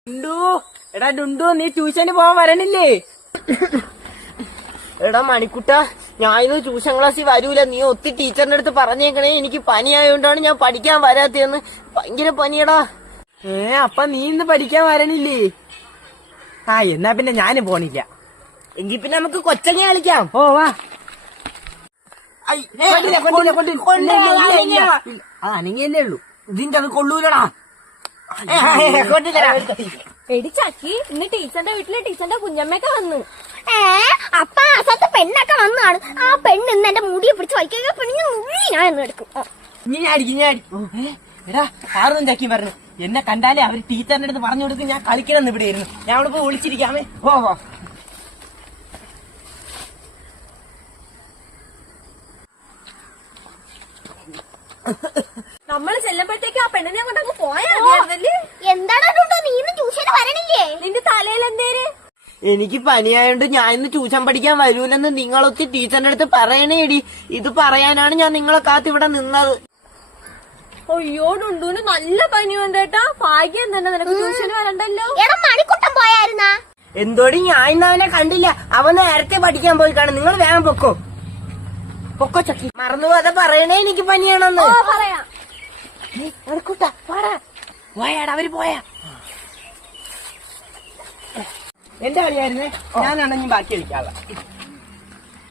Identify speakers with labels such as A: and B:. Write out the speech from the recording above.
A: ഡുണ്ടു, എടാ ഡുണ്ടു, നീ ട്യൂഷന് പോവാൻ വരണില്ലേ? എടാ മണിക്കുട്ട, ഞാൻ ഇന്ന് ട്യൂഷൻ ക്ലാസ്സിൽ വരൂല. നീ ഒത്തിരി ടീച്ചറിന്റെ അടുത്ത് പറഞ്ഞേക്കണേ. എനിക്ക് പനിയായോണ്ടാണ് ഞാൻ പഠിക്കാൻ വരാത്തതെന്ന്. ഭയങ്കര പനിയടാ. അപ്പൊ നീ ഇന്ന് പഠിക്കാൻ വരണില്ലേ? എന്നാ പിന്നെ ഞാനും പോണില്ല. എങ്കിൽ പിന്നെ നമുക്ക് കൊച്ചങ്ങ കളിക്കാം. ഓ വാ. അനങ്ങിയല്ലേ ഉള്ളൂ. ഇതിന്റെ അത് കൊള്ളൂലടാ.
B: എടി ചക്കി, ഇന്ന് ടീച്ചറിന്റെ വീട്ടില് ടീച്ചറിന്റെ കുഞ്ഞമ്മയൊക്കെ വന്നു.
C: അപ്പ അസത്തെ പെണ്ണൊക്കെ വന്നാണ്. ആ പെണ്ണ് ഇന്ന് എന്റെ മുടിയെ പിടിച്ച് വലിക്കുക. പെണ്ണിന് നുള്ളി ഞാൻ എന്ന് എടുക്കും.
A: എടാ ആറും ചക്കി പറഞ്ഞു, എന്നെ കണ്ടാലേ അവര് ടീച്ചറിന്റെ അടുത്ത് പറഞ്ഞു കൊടുക്കും ഞാൻ കളിക്കണമെന്ന് ഇവിടെ ആയിരുന്നു. ഞാൻ അവിടെ പോയി വിളിച്ചിരിക്കാമേ. ഓ
B: നമ്മള് ചെല്ലുമ്പോഴത്തേക്ക് ആ പെണ്ണിനെ കൊണ്ടങ്ങ് പോയാലേ.
C: എന്താണ് നീ ഇന്ന് ട്യൂഷന് വരണില്ലേ?
B: നിന്റെ തലയിൽ എന്തേര്?
A: എനിക്ക് പനിയായോണ്ട് ഞാൻ ഇന്ന് ട്യൂഷൻ പഠിക്കാൻ വരൂലെന്ന് നിങ്ങളൊക്കെ ടീച്ചറിന്റെ അടുത്ത് പറയണേടി. ഇത് പറയാനാണ് ഞാൻ നിങ്ങളെ കാത്ത് ഇവിടെ നിന്നത്.
B: അയ്യോ ഡുണ്ടൂന് നല്ല പനിയുണ്ട് കേട്ടാ. ഭാഗ്യം തന്നെ നിനക്ക് ട്യൂഷന് വരണ്ടല്ലോ.
C: എടാ മണിക്കുട്ടൻ പോയായിരുന്നാ?
A: എന്തോടി, ഞാൻ ഇന്ന് അവനെ കണ്ടില്ല. അവൻ നേരത്തെ പഠിക്കാൻ പോയി കാണും. നിങ്ങൾ വേഗം പൊക്കോ ചക്കി. മറന്നു പോകാതെ പറയണേ എനിക്ക് പനിയാണെന്ന്.
B: പറയാം.
A: പോയാടാ, അവര് പോയാ. എന്റെ കളിയായിരുന്നേ. ഞാനാണെങ്കിൽ ബാക്കി കളിക്കാനുള്ള.